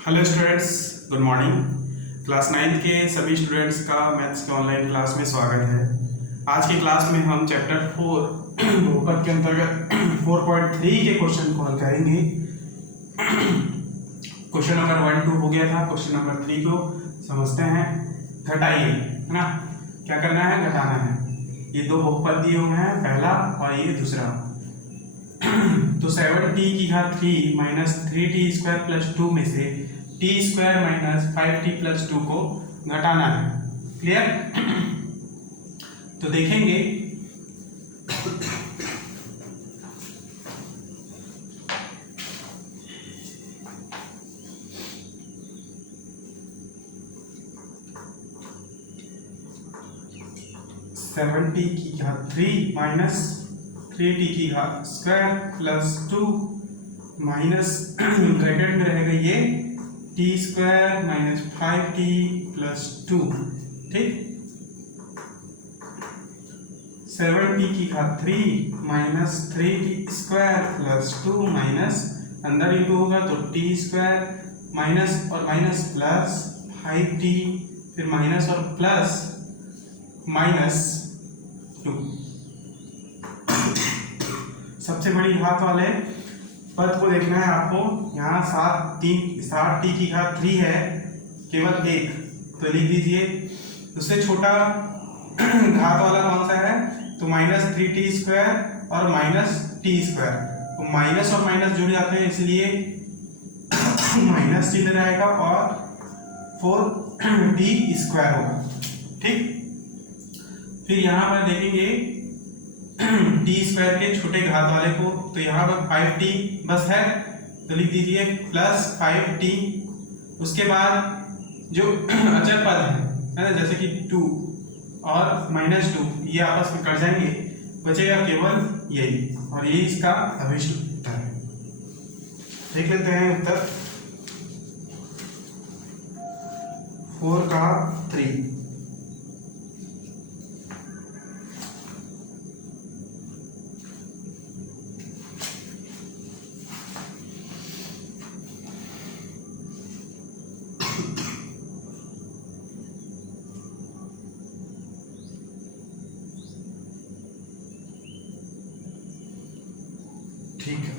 Hello students, good morning. Class 9 के सभी students का मैथ्स के ऑनलाइन क्लास में स्वागत है। आज की क्लास में हम चैप्टर 4 बहुपद के अंतर्गत 4.3 के क्वेश्चन को हल करेंगे। क्वेश्चन नंबर 1 2 हो गया था, क्वेश्चन नंबर 3 को समझते हैं। घटाइए, है ना, क्या करना है? घटाना है। ये दो बहुपद दिए हुए हैं, पहला और ये दूसरा। तो 7t की घात 3 माइनस 3t स्क्वायर प्लस 2 में से t square minus 5t plus 2 को घटाना है। क्लियर? तो देखेंगे सेवन टी की घात 3 माइनस 3t की घात स्क्वायर प्लस 2 माइनस ब्रैकेट में रहेगा ये t square minus 5t plus 2। ठीक, 7t की घात 3 minus 3t square plus 2 minus अंदर इंटू होगा तो t स्क्वायर माइनस और माइनस प्लस 5t, फिर माइनस और प्लस माइनस 2। सबसे बड़ी घात वाले पद को देखना है आपको। यहाँ 7t की घात 3 है, केवल एक, तो लिख दीजिए। उससे छोटा घात वाला कौन सा है? तो माइनस 3t स्क्वायर और माइनस t स्क्वायर, तो माइनस और माइनस जुड़ जाते हैं, इसलिए माइनस चिन्ह रहेगा और 4t स्क्वायर होगा। ठीक, फिर यहाँ पर देखेंगे टी स्क्वायर के छोटे घात वाले को, तो यहाँ पर 5t बस है, तो लिख दीजिए प्लस 5t। उसके बाद जो अचर पद है ना, जैसे कि 2 और माइनस 2, ये आपस में कट जाएंगे, बचेगा केवल यही, और यही इसका अभिष्ट उत्तर है। देख लेते हैं उत्तर 4 का 3। ठीक है,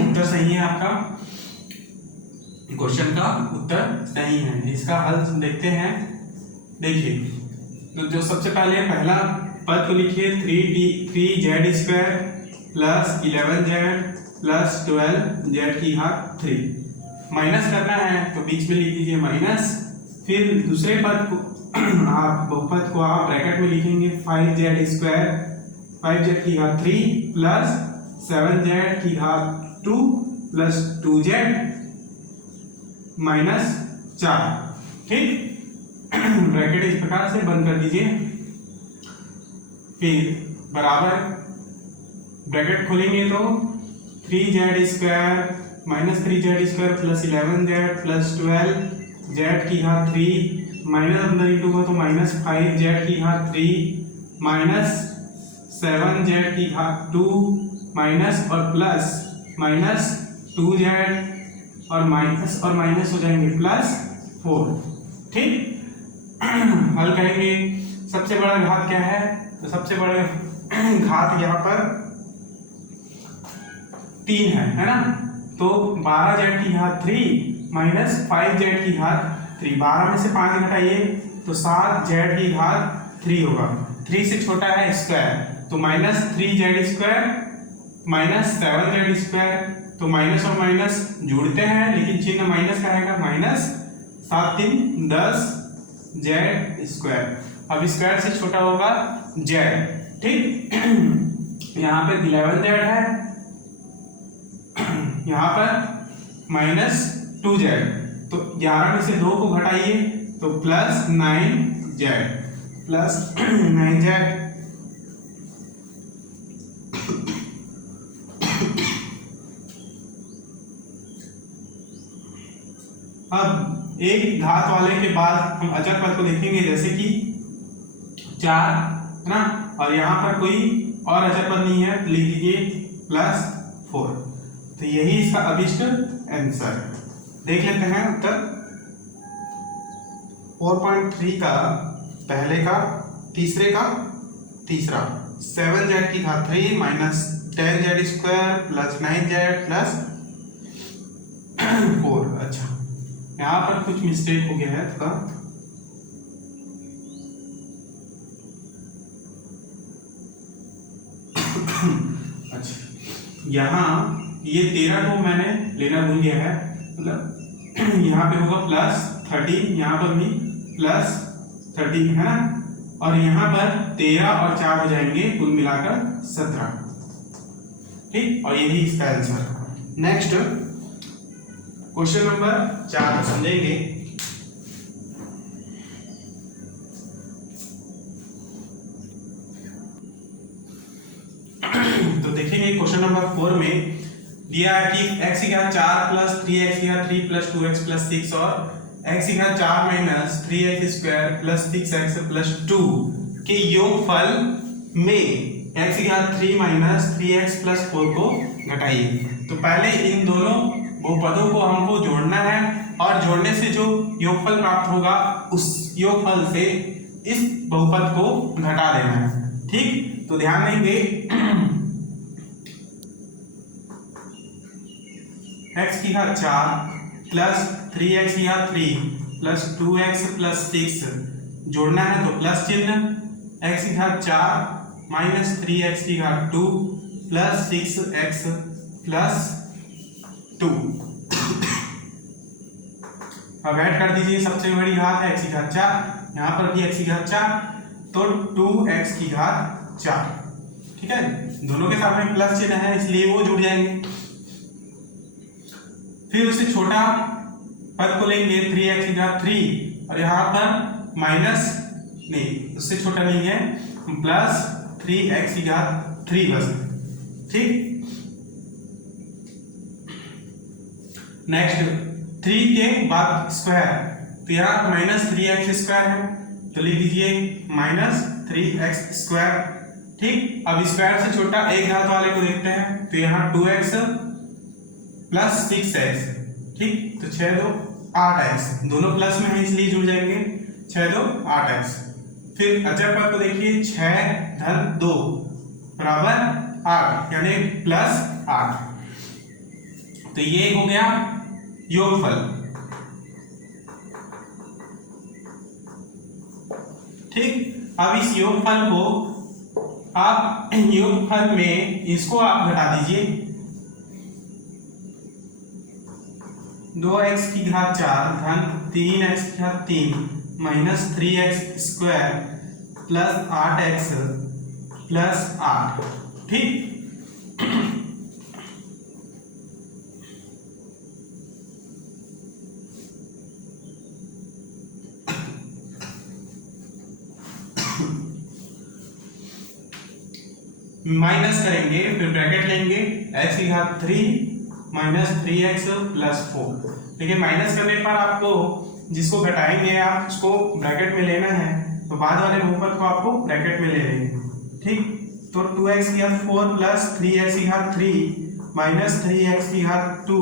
उत्तर सही है आपका। क्वेश्चन का उत्तर सही है। इसका हल देखते हैं। देखिए, तो जो सबसे पहले पहला पद को लिखिए 3z square plus 11z plus 12z की घात 3 माइनस करना है, तो बीच में लिख दीजिए माइनस। फिर दूसरे पद को आप बहुपद को आप ब्रैकेट में लिखेंगे 5z स्क्वायर 5z की घात 3 प्लस 7z की घात 2 प्लस 2z माइनस 4। ठीक, ब्रैकेट इस प्रकार से बंद कर दीजिए। फिर बराबर ब्रैकेट खोलेंगे तो 3z square minus 3z square plus 11z plus 12z की घात 3 माइनस अंदर इंटू होगा तो माइनस 5z की घात 3 माइनस 7z की घात 2 माइनस और प्लस माइनस 2z और माइनस हो जाएंगे प्लस 4। ठीक, हल करेंगे। सबसे बड़ा घात क्या है? तो सबसे बड़ा घात यहाँ पर 3 है ना, तो 12z की घात 3 माइनस 5z की घात 3, 12 में से 5 घटाइए तो 7z की घात 3 होगा। 3 से छोटा है स्क्वायर, तो minus 3z square minus 7z square, तो माइनस और माइनस जुड़ते हैं लेकिन चिन्ह माइनस का रहेगा, माइनस 7 3 10 z स्क्वायर। अब स्क्वायर से छोटा होगा z। ठीक, यहाँ पे 11z है, यहाँ पर माइनस 2z, तो 11 में से 2 को घटाइए तो प्लस 9z प्लस 9z। अब एक घात वाले के बाद हम अचर पद को देखेंगे, जैसे कि 4 है ना, और यहाँ पर कोई और अचर पद नहीं है, लिख दीजिए प्लस 4। तो यही इसका अभिष्ट आंसर है। देख लेते हैं उत्तर। 4.3 का पहले का, तीसरे का तीसरा, 7z की घात 3 minus 10z square plus 9z plus 4। अच्छा, यहाँ पर कुछ मिस्टेक हो गया है थोड़ा। अच्छा, यहाँ ये 13 को मैंने लेना भूल गया है, मतलब यहाँ पे होगा प्लस 13, यहाँ पर भी प्लस 13 है ना, और यहाँ पर 13 और 4 हो जाएंगे, कुल मिलाकर 17। ठीक, और यही इसका आंसर। नेक्स्ट क्वेश्चन नंबर 4 समझेंगे। तो देखेंगे क्वेश्चन नंबर 4 में दिया है कि x की घात 4 प्लस 3x की घात 3 प्लस 2x प्लस 6 और x की घात 4 minus 3x square plus 6x plus 2 के योगफल में x की घात 3 माइनस 3x प्लस 4 को घटाइए। तो पहले इन दोनों बहुपदों को हमको जोड़ना है और जोड़ने से जो योगफल प्राप्त होगा उस योगफल से इस बहुपद को घटा देना है। ठीक, तो ध्यान देंगे x की घात 4 प्लस 3x की घात 3 प्लस 2x प्लस 6 जोड़ना है तो प्लस चिन्ह, x की घात 4 माइनस 3x की घात 2 प्लस 6x प्लस 2। अब ऐड कर दीजिए, सबसे बड़ी घात है x की घात 4, यहाँ पर भी x की घात 4, तो 2x की घात 4। ठीक है, दोनों के सामने प्लस चिन्ह है इसलिए वो जुड़ जाएंगे। फिर उससे छोटा पद को लेंगे 3x की घात 3 और यहाँ पर माइनस नहीं, उससे छोटा नहीं है, प्लस 3x की घात 3 बस। ठीक, नेक्स्ट 3 के बाद स्क्वायर, तो यहाँ माइनस 3x स्क्वायर है तो लिख दीजिए माइनस 3x स्क्वायर। ठीक, अब स्क्वायर से छोटा एक घात वाले को देखते हैं, तो यहाँ 2x प्लस 6x। ठीक, तो 6 2 8x, दोनों प्लस में है इसलिए जुड़ जाएंगे, 6 2 8x। फिर अचर पद को देखिए, 6 धन 2 बराबर 8 यानी प्लस 8। तो ये हो गया योगफल। ठीक, अब इस योगफल को आप योगफल में इसको आप घटा दीजिए, 2x की घात 4 धन 3x की घात 3 minus 3x square plus 8x plus 8। ठीक, माइनस करेंगे, फिर ब्रैकेट लेंगे, x की घात 3 माइनस 3x प्लस 4। देखिए माइनस करने पर आपको जिसको घटाएंगे आप उसको ब्रैकेट में लेना है, तो बाद वाले बहुपद को आपको ब्रैकेट में ले लेंगे। ठीक, तो 2x की घात 4 प्लस 3x की घात 3 माइनस 3x की घात 2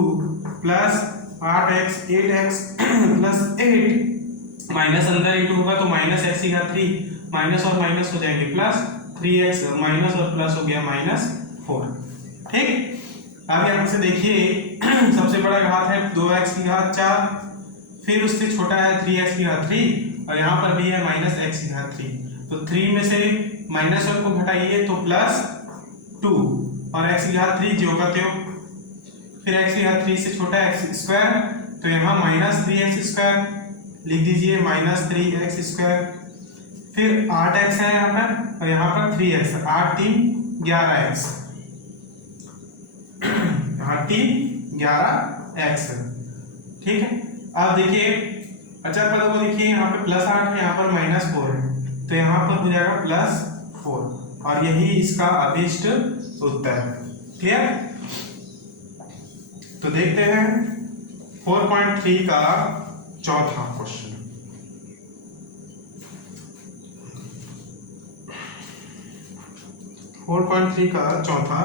plus 8x 8x plus 8 minus अंदर इंटू होगा तो माइनस x की घात 3 माइनस और माइनस हो जाएंगे प्लस 3x माइनस और प्लस हो गया माइनस 4। ठीक, अब यहाँ से देखिए सबसे बड़ा घात है 2x की घात 4, फिर उससे छोटा है 3x की घात 3 और यहाँ पर भी है माइनस x की घात 3। तो 3 में से माइनस वन को घटाइए तो प्लस 2 और x की घात 3 ज्यों का त्यों। फिर x की घात 3 से छोटा x स्क्वायर, तो यहाँ माइनस 3x स्क्वायर लिख दीजिए माइनस 3x स्क्वायर। फिर 8x है यहाँ पर और यहाँ पर 3x, 8 3 11x, 8 3 11x। ठीक है, अब देखिए अचर पदों को देखिए, यहाँ पे प्लस 8 है, यहाँ पर माइनस 4 है, तो यहाँ पर हो जाएगा प्लस 4 और यही इसका अभीष्ट उत्तर है। क्लियर? तो देखते हैं 4.3 का चौथा क्वेश्चन। का चौथा,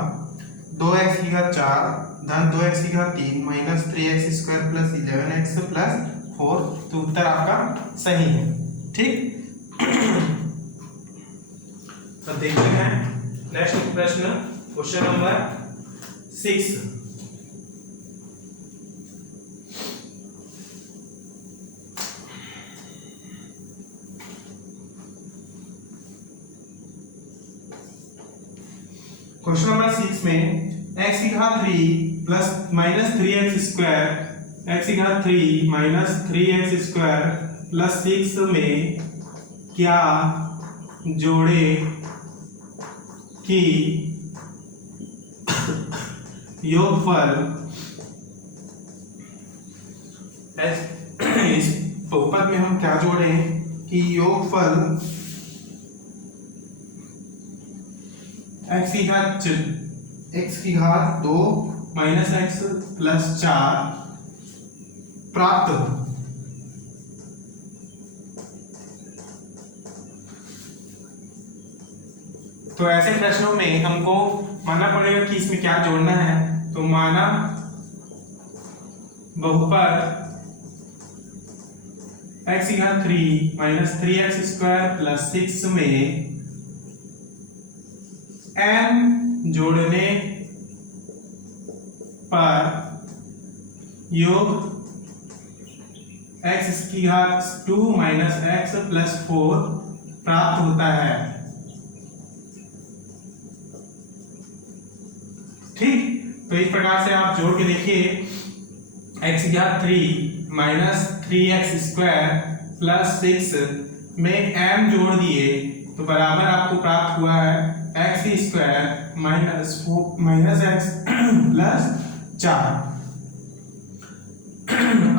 2x की घात 4 धन 2x की घात 3 minus 3x square plus 11x plus 4। तो उत्तर आपका सही है। ठीक। तो देखते हैं नेक्स्ट प्रश्न, क्वेश्चन नंबर 6। क्वेश्चन नंबर 6 में x की घात 3 plus minus 3x square, x की घात 3 माइनस 3x स्क्वायर प्लस 6 में क्या जोड़े कि योगफल, इस बहुपद में हम क्या जोड़ें कि योगफल x की घात 2 माइनस x प्लस 4 प्राप्त हो। तो ऐसे प्रश्नों में हमको मानना पड़ेगा कि इसमें क्या जोड़ना है। तो माना बहुपद x की घात 3 माइनस 3x स्क्वायर प्लस 6 में m जोड़ने पर योग x की घात 2 माइनस x प्लस 4 प्राप्त होता है। ठीक। तो इस प्रकार से आप जोड़ के देखिए, x की घात 3 माइनस 3x स्क्वायर प्लस 6 में m जोड़ दिए तो बराबर आपको प्राप्त हुआ है x square minus x plus 4।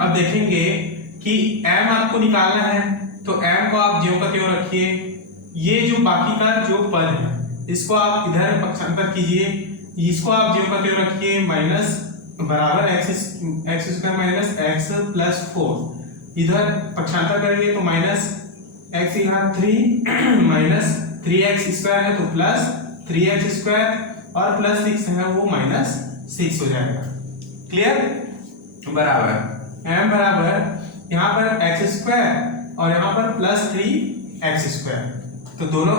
अब देखेंगे कि m आपको निकालना है, तो m को आप ज्यों का त्यों रखिए। ये जो बाकी का जो पद है इसको आप इधर पक्षांतर कीजिए, इसको आप ज्यों का त्यों रखिए, माइनस बराबर x square minus x plus 4। इधर पक्षांतर करेंगे तो माइनस x की घात 3 माइनस 3x स्क्वायर है तो प्लस 3x स्क्वायर और प्लस 6 है वो माइनस 6 हो जाएगा। क्लियर। बराबर m बराबर यहाँ पर x स्क्वायर और यहाँ पर प्लस 3x स्क्वायर, तो दोनों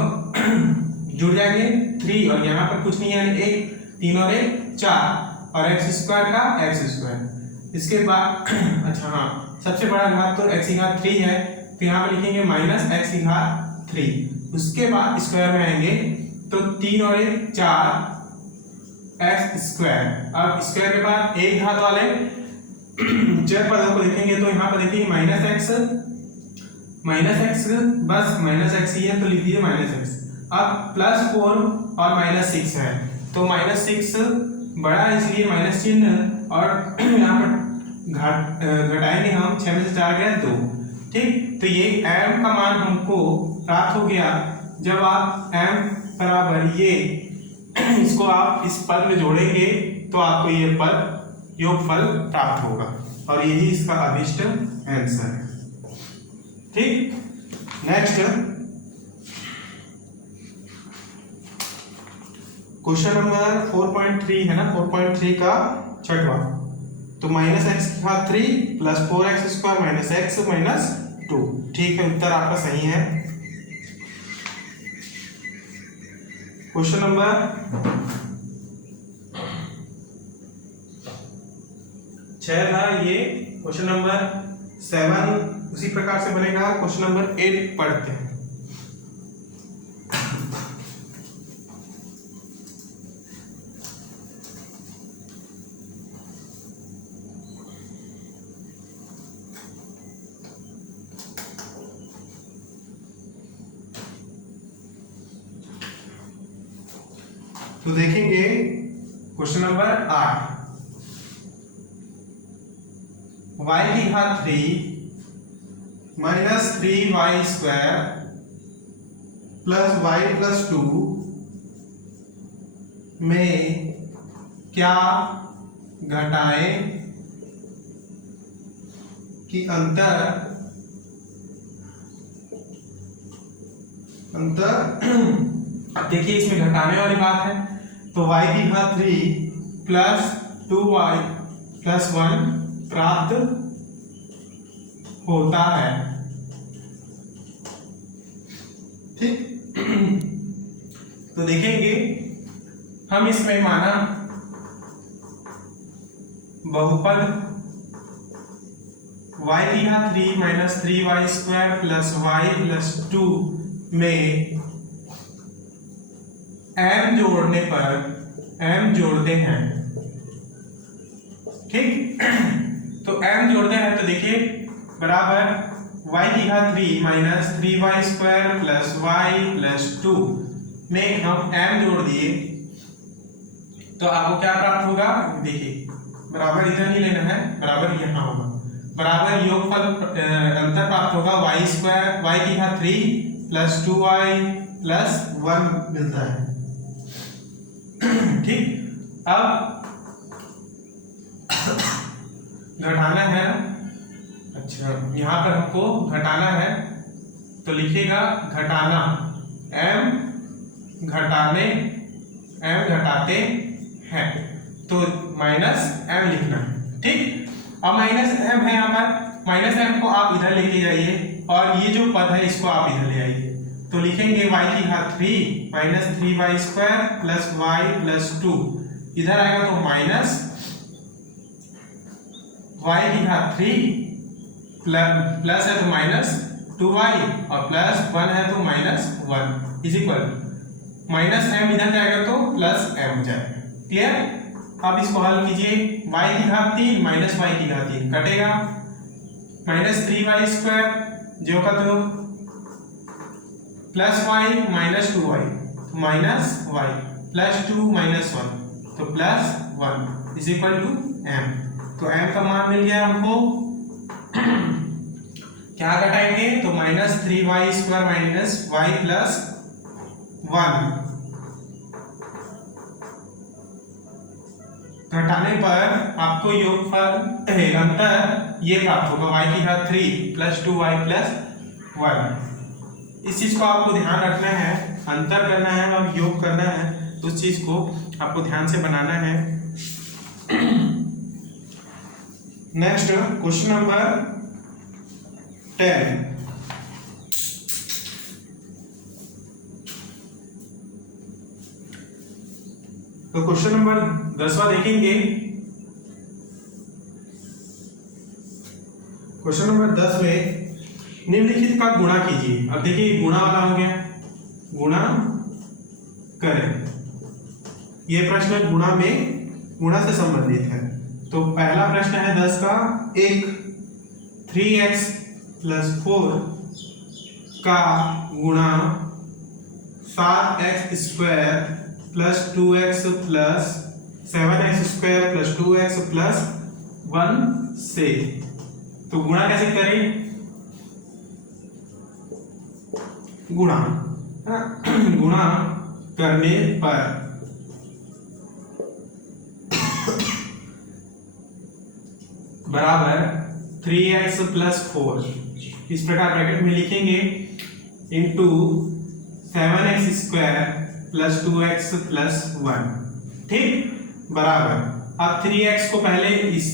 जुड़ जाएंगे 3 और यहाँ पर कुछ नहीं है 1, 3 और 1 4 और x स्क्वायर का x स्क्वायर। इसके बाद अच्छा हाँ, सबसे बड़ा घात तो x की घात 3 है, तो यहाँ पर लिखेंगे माइनस x की घात 3। उसके बाद स्क्वायर में आएंगे तो 3 और 1 4 x स्क्वायर। अब स्क्वायर के बाद एक घात वाले जब पदों को देखेंगे तो यहाँ पर देखिए माइनस x बस माइनस x ही है तो लिख दीजिए माइनस x। अब प्लस 4 और माइनस 6 है तो माइनस 6 बड़ा है इसलिए माइनस चिन्ह और यहाँ पर घटाएंगे हम, 6 में से 4 गया 2। ठीक। तो ये m का मान हमको प्राप्त हो गया जब आप m बराबर ये इसको आप इस पद में जोड़ेंगे तो आपको ये पद योगफल प्राप्त होगा और यही इसका अभिष्ट आंसर है। ठीक। नेक्स्ट क्वेश्चन नंबर 4.3 है ना, 4.3 का छठवां। तो माइनस x की घात 3 plus 4x square minus x minus 2। ठीक है, उत्तर आपका सही है। क्वेश्चन नंबर 6 था ये। क्वेश्चन नंबर 7 उसी प्रकार से बनेगा। क्वेश्चन नंबर 8 पढ़ते हैं। तो देखेंगे क्वेश्चन नंबर 8, y की घात 3 minus 3y square plus y plus 2 में क्या घटाएं कि अंतर अब देखिए इसमें घटाने वाली बात है। तो y की घात 3 प्लस 2y प्लस 1 प्राप्त होता है। ठीक। तो देखेंगे हम इसमें माना बहुपद y की घात 3 minus 3y square plus y plus 2 में m जोड़ने पर m जोड़ते हैं। ठीक। तो m जोड़ते हैं तो देखिए बराबर y की घात 3 minus 3y square plus y plus 2 में हम m जोड़ दिए तो आपको क्या प्राप्त होगा? देखिए बराबर इधर नहीं लेना है, बराबर यहाँ होगा। बराबर योगफल अंतर प्राप्त होगा y स्क्वायर y की घात 3 प्लस 2y प्लस 1 मिलता है। ठीक। अब घटाना है। अच्छा, यहाँ पर हमको घटाना है तो लिखिएगा घटाना m घटाते हैं तो माइनस m लिखना है। ठीक। अब माइनस m है यहाँ पर, माइनस m को आप इधर लेके जाइए और ये जो पद है इसको आप इधर ले आइए तो लिखेंगे y की घात 3 minus 3y square plus y plus 2 इधर आएगा तो माइनस y की घात 3 प्लस है तो माइनस 2y और प्लस 1 है तो minus 1 is equal minus m इधर जाएगा तो प्लस m जाएगा। क्लियर। अब इसको हल कीजिए। y की घात 3 माइनस y की घात 3 कटेगा, माइनस 3y स्क्वायर जो का तो plus y minus 2y minus y plus 2 minus 1 तो plus 1 is equal to m। तो m का मान मिल गया हमको। क्या घटाएंगे तो minus 3y square minus y plus 1 घटाने पर आपको योगफल अंतर ये प्राप्त होगा y की घात 3 प्लस 2y प्लस 1। इस चीज को आपको ध्यान रखना है, अंतर करना है और योग करना है तो उस चीज को आपको ध्यान से बनाना है। Next question number 10। तो क्वेश्चन नंबर 10वां देखेंगे। क्वेश्चन नंबर 10 में निम्नलिखित का गुणा कीजिए। अब देखिए गुणा वाला हो गया, गुणा करें। यह प्रश्न गुणा से संबंधित है। तो पहला प्रश्न है 10 का, एक 3x प्लस 4 का गुणा 7x square plus 2x plus 7x square plus 2x plus 1 से। तो गुणा कैसे करें? गुणा करने पर बराबर 3x प्लस 4 इस प्रकार ब्रैकेट में लिखेंगे into 7x square plus 2x plus 1। ठीक। बराबर अब 3x को पहले इस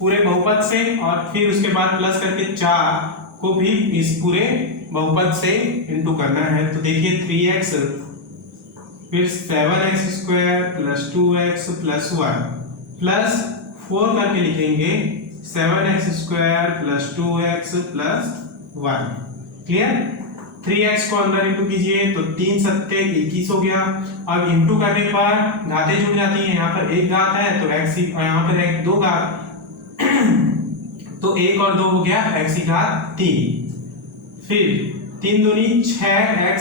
पूरे बहुपद से और फिर उसके बाद प्लस करके 4 को भी इस पूरे बहुपद से इंटू करना है। तो देखिए 3x फिर 7x square plus 2x plus 1 plus 4 करके लिखेंगे 7x square plus 2x plus 1। Clear. 3x को अंदर इंटू कीजिए तो 3 सत्ते 21 हो गया। अब इंटू करने पर घातें जुड़ जाती हैं, यहाँ पर एक घात है तो x और यहाँ पर एक 2 घात तो 1 और 2 हो गया x की घात 3। फिर 3 दूनी 6x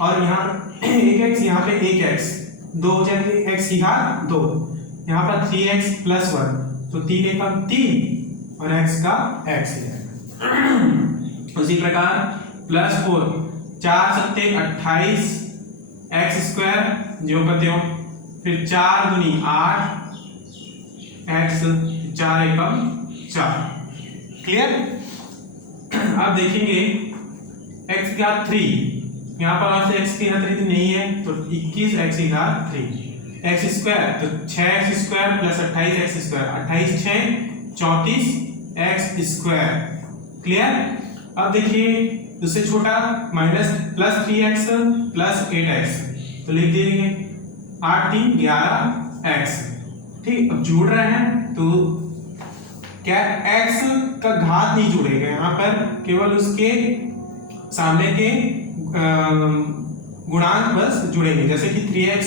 और यहाँ 1x यहाँ पे 1x 2 हो जाएंगे x की घात 2। यहाँ पर 3x प्लस 1 तो 3 एक 3 और x का x है। उसी प्रकार प्लस 4 4 सत्ते 28 x स्क्वायर जो करते हो, फिर 4 दूनी 8 x 4 एकम 4। क्लियर। अब देखेंगे x की घात 3 यहाँ पर x की घात 3 नहीं है तो 21 x की घात 3 एक्स स्क्वायर, तो 6x² plus 28x², 28 6 34 x square. Clear. अब देखिए उससे छोटा minus plus 3x plus 8x, तो लिख देंगे 8 3 11x। ठीक, अब जोड़ रहे हैं तो क्या x का घात नहीं जोड़ेगा, यहाँ पर केवल उसके सामने के गुणांक बस जुड़ेंगे। जैसे कि 3x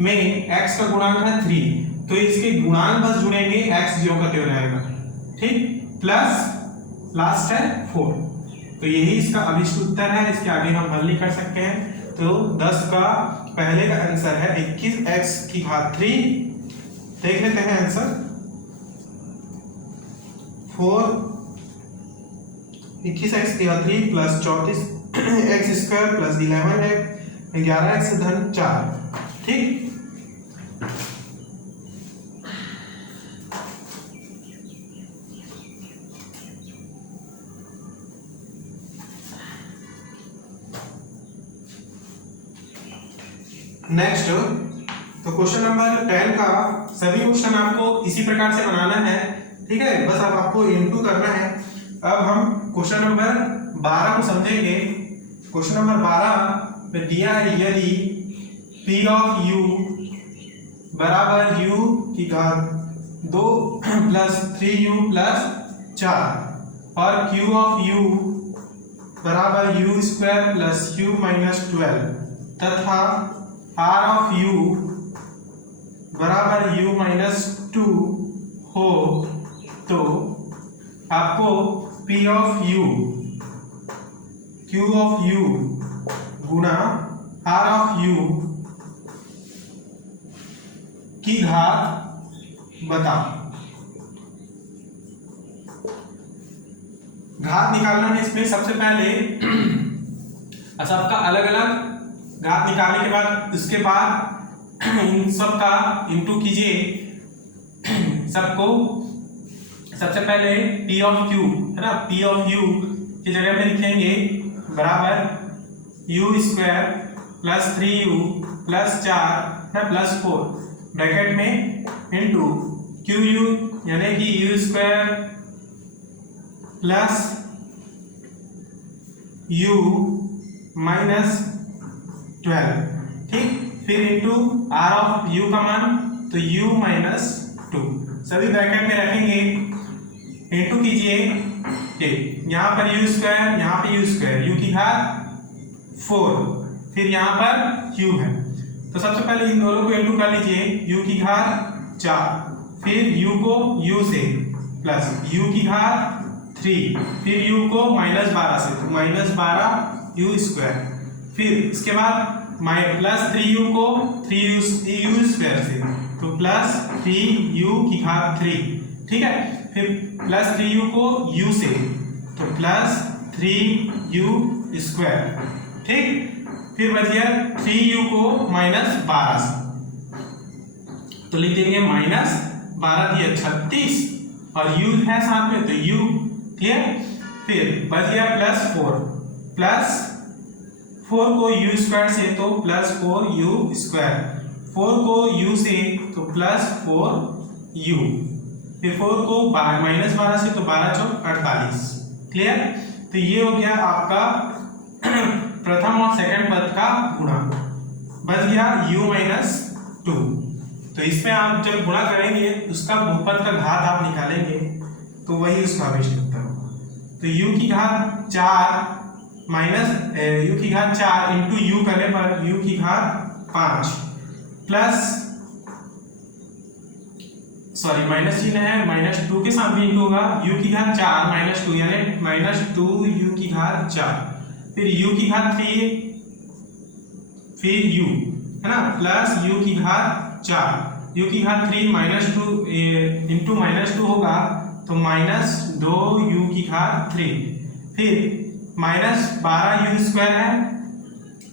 में x का गुणांक है 3, तो इसके गुणांक बस जुड़ेंगे, x ज्यों का त्यों रहेगा। ठीक, प्लस लास्ट है 4, तो यही इसका अभिष्ट उत्तर है। इसके आगे हम हल नहीं कर सकते हैं। तो 10 का पहले का आंसर है 21x3। देख लेते हैं answer 4 21x3 plus 34x² plus 11 है 11x धन 4। ठीक, नेक्स्ट तो क्वेश्चन नंबर 10 का सभी क्वेश्चन आपको इसी प्रकार से बनाना है। ठीक है, बस अब आपको इनटू करना है। अब हम क्वेश्चन नंबर 12 को समझेंगे। क्वेश्चन नंबर 12 में दिया है यदि P ऑफ U बराबर U की घात 2 प्लस 3U प्लस 4 और Q ऑफ U बराबर U² प्लस U माइनस 12 तथा R ऑफ U बराबर U माइनस 2 हो, तो आपको P of U Q of U गुणा R ऑफ U की घात बताओ। घात निकालना है इसमें सबसे पहले सबका अलग अलग घात निकालने के बाद उसके बाद इन सब का इंटू कीजिए सबको। सबसे पहले P ऑफ Q है ना, P ऑफ U की जगह पे लिखेंगे बराबर U² प्लस 3U प्लस 4 है प्लस 4 ब्रैकेट में इंटू QU यानी कि U² प्लस U माइनस 12। ठीक, फिर इंटू R ऑफ U का मान तो U माइनस 2 सभी ब्रैकेट में रखेंगे। इंटू कीजिए यहाँ पर U², यहाँ पे U², U की घात 4, फिर यहाँ पर U है, तो सबसे पहले इन दोनों को इंटू कर लीजिए। U की घात 4, फिर U को U से प्लस U की घात 3, फिर U को -12 से तो -12U², फिर इसके बाद प्लस 3U को 3U² से तो प्लस 3U की घात 3। ठीक है, फिर प्लस 3U को U से तो प्लस 3U²। ठीक, फिर बच गया 3U को -12 से तो लिख देंगे -12 दिया 36 और U है साथ में तो U। क्लियर, फिर बच गया प्लस 4 को U² से तो प्लस 4U², 4 को U से तो प्लस 4U, फिर 4 को -12 से तो 12 चौक 48। क्लियर, तो ये हो गया आपका प्रथम और सेकंड पद का गुणा। बच गया U माइनस 2, तो इसमें आप जब गुणा करेंगे उसका बहुपद का घात आप निकालेंगे तो वही उसका अभिष्ट उत्तर होगा। तो U की घात 4 माइनस U की घात 4 इंटू U करने पर U की घात 5 प्लस माइनस चिन्ह है -2 के साथ भी इंटू होगा। U की घात 4 -2 यानी -2U की घात 4, फिर U की घात 3, फिर U है ना प्लस U की घात 4, U की घात 3 -2 इंटू -2 होगा तो -2U की घात 3, फिर -12U²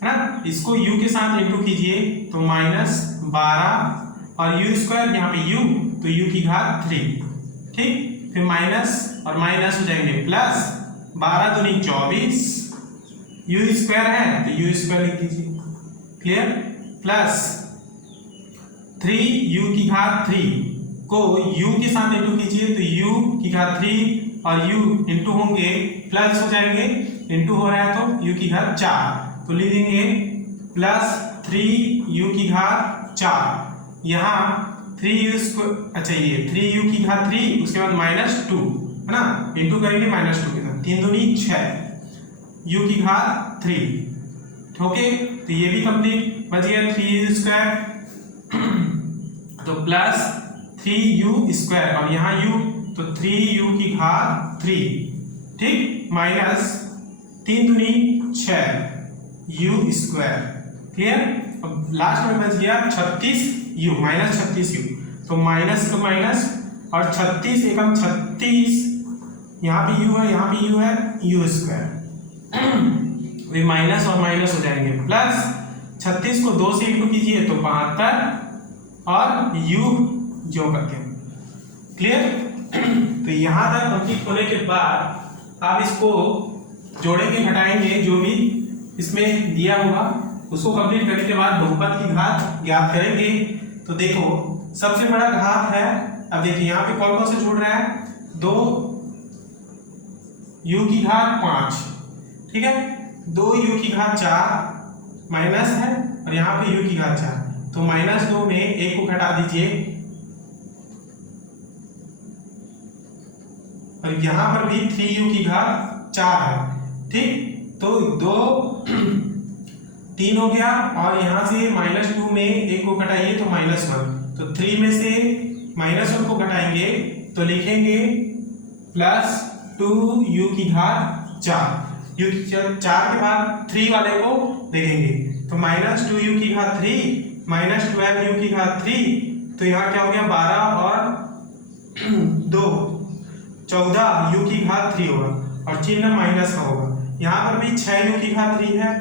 है ना, इसको U के साथ इंटू कीजिए तो -12 और U² यहाँ पे U तो U की घात 3। ठीक, फिर माइनस और माइनस हो जाएंगे प्लस 12 दूनी 24 U² है तो U² लिख दीजिए। क्लियर, प्लस 3u की घात 3 को u के साथ इंटू कीजिए तो u की घात 3 और u इंटू होंगे प्लस हो जाएंगे, इंटू हो रहा है तो u की घात 4, तो लिख देंगे प्लस 3u की घात 4। यहाँ 3u स्क्वायर, अच्छा ये 3u की घात 3 उसके बाद -2 है ना, इंटू करेंगे -2 के साथ, 3 दूनी 6 u की घात 3। ओके, तो ये भी कंप्लीट बच गया 3u स्क्वायर तो प्लस 3u स्क्वायर और यहाँ u तो 3u की घात 3, ठीक, माइनस 3 दूनी 6u स्क्वायर। क्लियर। अब लास्ट में बच गया 36u, -36u, तो माइनस का माइनस और 36 एकम 36, यहाँ भी u है, यहाँ भी u है, u स्क्वायर, वे माइनस और माइनस हो जाएंगे, प्लस 36 को 2 से इंटू कीजिए तो 72 और u जो करके। क्लियर। तो यहाँ तक कंप्लीट होने के बाद आप इसको जोड़ेंगे घटाएंगे, जो भी इसमें दिया होगा उसको कंप्लीट करने के बाद बहुपद की घात ज्ञात करेंगे। तो देखो सबसे बड़ा घात है, अब देखिए यहाँ पे कौन कौन से जुड़ रहा है, 2u की घात 5, ठीक है, 2u की घात 4 माइनस है और यहाँ पे u की घात 4, तो -2 में एक को घटा दीजिए और यहाँ पर भी 3u की घात 4 है, ठीक, तो 2 3 हो गया और यहाँ से -2 में एक को घटाइए तो -1, तो 3 में से -1 को घटाएंगे तो लिखेंगे प्लस 2u की घात 4, u की 4 के बाद 3 वाले को देखेंगे तो -2u की घात 3 -12u की घात 3, तो यहाँ क्या हो गया 12 और 2 14u की घात 3 होगा और चिन्ह माइनस का होगा। यहाँ पर भी 6u की घात 3 है,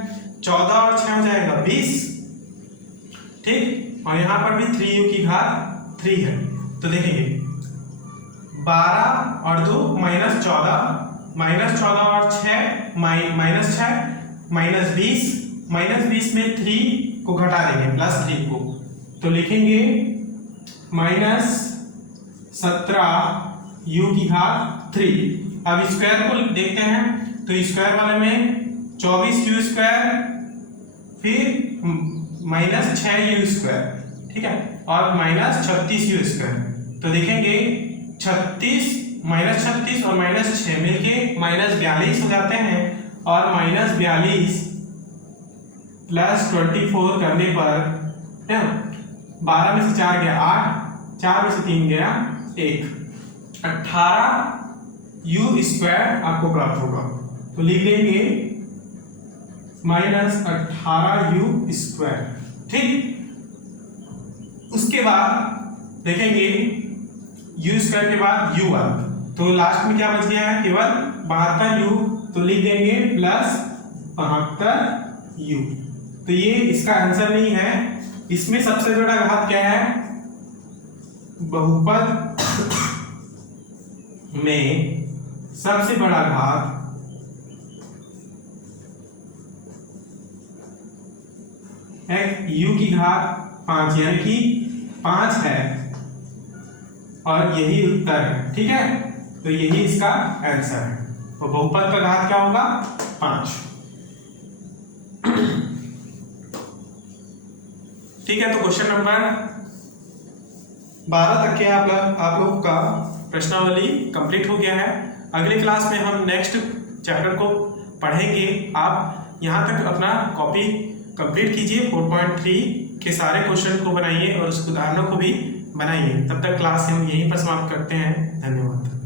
14 और 6 हो जाएगा 20, ठीक, और यहाँ पर भी 3u की घात 3 है, तो देखेंगे 12 और 2 -14 और 6 -20 में 3 को घटा देंगे +3 को, तो लिखेंगे -17u की घात 3। अब स्क्वायर को देखते हैं तो स्क्वायर वाले में 24u स्क्वायर फिर -6u स्क्वायर, ठीक है, और -36u स्क्वायर, तो देखेंगे 36 -36 और -6 मिलके -42 हो जाते हैं और -42 + 24 करने पर 12 में से 4 गया 8, 4 में से 3 गया 1, 18u स्क्वायर आपको प्राप्त होगा, तो लिख लेंगे -18u स्क्वायर, ठीक। उसके बाद देखेंगे u स्क्वायर के बाद u1, तो लास्ट में क्या बच गया है केवल 72u, तो लिख देंगे +72u, तो ये इसका आंसर नहीं है। इसमें सबसे बड़ा घात क्या है, बहुपद में सबसे बड़ा घात u की घात 5 यानी कि 5 है और यही उत्तर है, ठीक है, तो यही इसका आंसर है। तो बहुपद का घात क्या होगा 5, ठीक है। तो क्वेश्चन नंबर 12 तक के आप लोग का प्रश्नावली कंप्लीट हो गया है। अगले क्लास में हम नेक्स्ट चैप्टर को पढ़ेंगे। आप यहाँ तक अपना कॉपी कंप्लीट कीजिए, 4.3 के सारे क्वेश्चन को बनाइए और उस उदाहरणों को भी बनाइए। तब तक क्लास हम यहीं पर समाप्त करते हैं। धन्यवाद।